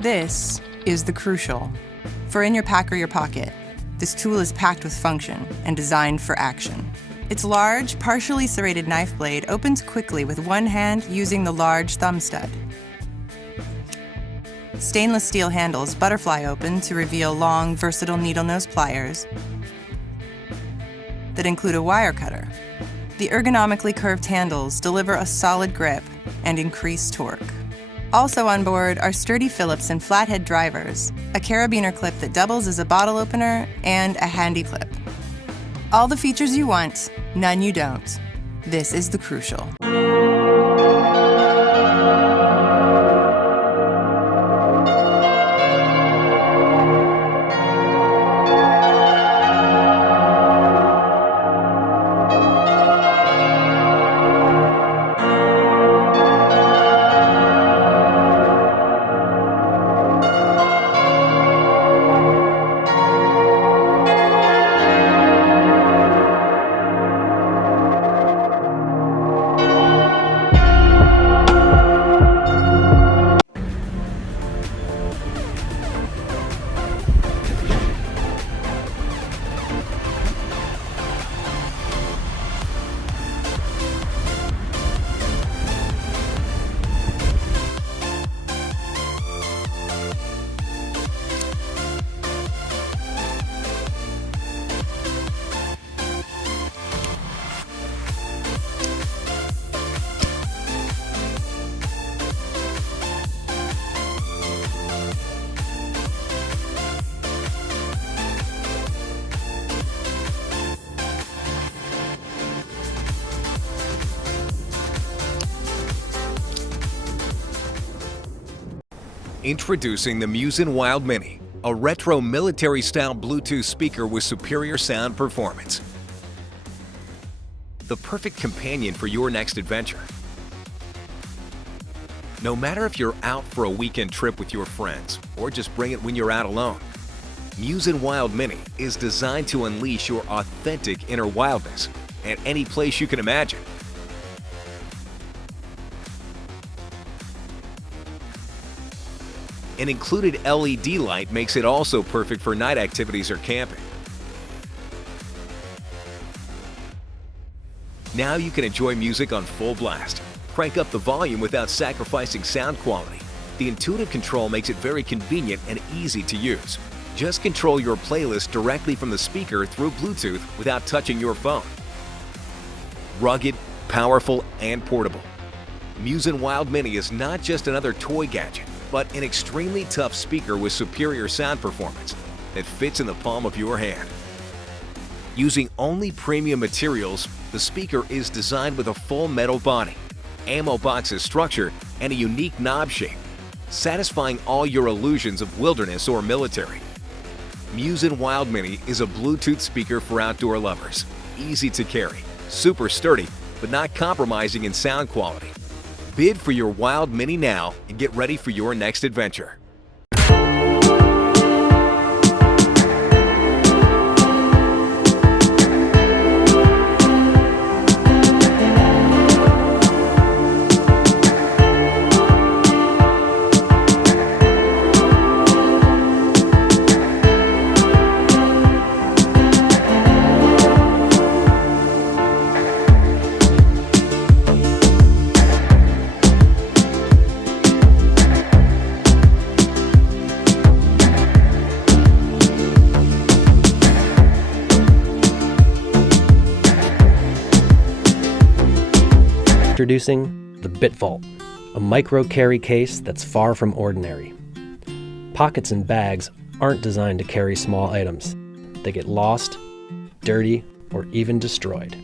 This is the Crucial. For in your pack or your pocket, this tool is packed with function and designed for action. Its large, partially serrated knife blade opens quickly with one hand using the large thumb stud. Stainless steel handles butterfly open to reveal long, versatile needle nose pliers that include a wire cutter. The ergonomically curved handles deliver a solid grip and increased torque. Also on board are sturdy Phillips and flathead drivers, a carabiner clip that doubles as a bottle opener, and a handy clip. All the features you want, none you don't. This is the Crucial. Introducing the Muzin Wild Mini, a retro military-style Bluetooth speaker with superior sound performance. The perfect companion for your next adventure. No matter if you're out for a weekend trip with your friends or just bring it when you're out alone, Muzin Wild Mini is designed to unleash your authentic inner wildness at any place you can imagine. An included LED light makes it also perfect for night activities or camping. Now you can enjoy music on full blast. Crank up the volume without sacrificing sound quality. The intuitive control makes it very convenient and easy to use. Just control your playlist directly from the speaker through Bluetooth without touching your phone. Rugged, powerful, and portable. Muzin Wild Mini is not just another toy gadget, but an extremely tough speaker with superior sound performance that fits in the palm of your hand. Using only premium materials, the speaker is designed with a full metal body, ammo boxes structure, and a unique knob shape, satisfying all your illusions of wilderness or military. Muzin Wild Mini is a Bluetooth speaker for outdoor lovers. Easy to carry, super sturdy, but not compromising in sound quality. Bid for your Wild Mini now and get ready for your next adventure. Introducing the Bit Vault, a micro carry case that's far from ordinary. Pockets and bags aren't designed to carry small items. They get lost, dirty, or even destroyed.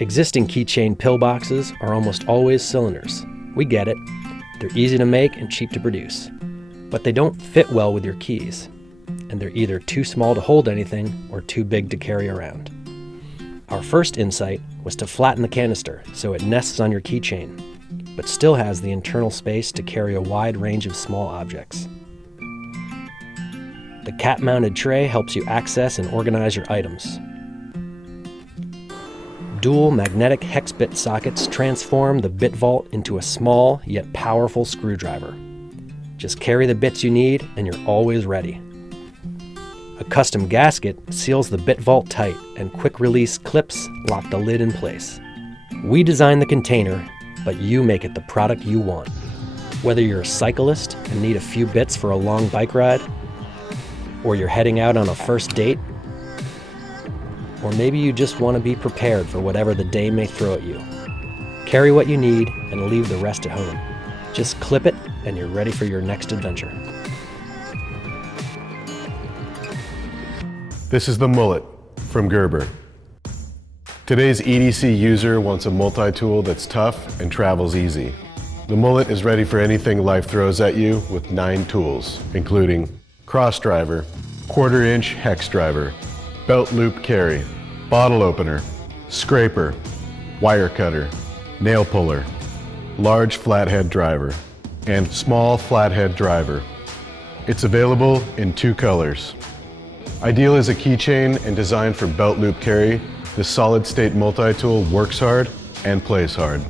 Existing keychain pillboxes are almost always cylinders. We get it. They're easy to make and cheap to produce. But they don't fit well with your keys, and they're either too small to hold anything or too big to carry around. Our first insight was to flatten the canister so it nests on your keychain, but still has the internal space to carry a wide range of small objects. The cap-mounted tray helps you access and organize your items. Dual magnetic hex bit sockets transform the Bit Vault into a small yet powerful screwdriver. Just carry the bits you need and you're always ready. A custom gasket seals the bit vault tight, and quick release clips lock the lid in place. We design the container, but you make it the product you want. Whether you're a cyclist and need a few bits for a long bike ride, or you're heading out on a first date, or maybe you just want to be prepared for whatever the day may throw at you. Carry what you need and leave the rest at home. Just clip it and you're ready for your next adventure. This is the mullet from Gerber. Today's EDC user wants a multi-tool that's tough and travels easy. The mullet is ready for anything life throws at you with 9 tools, including cross driver, 1/4 inch hex driver, belt loop carry, bottle opener, scraper, wire cutter, nail puller, large flathead driver, and small flathead driver. It's available in 2 colors. Ideal as a keychain and designed for belt loop carry, this solid-state multi-tool works hard and plays hard.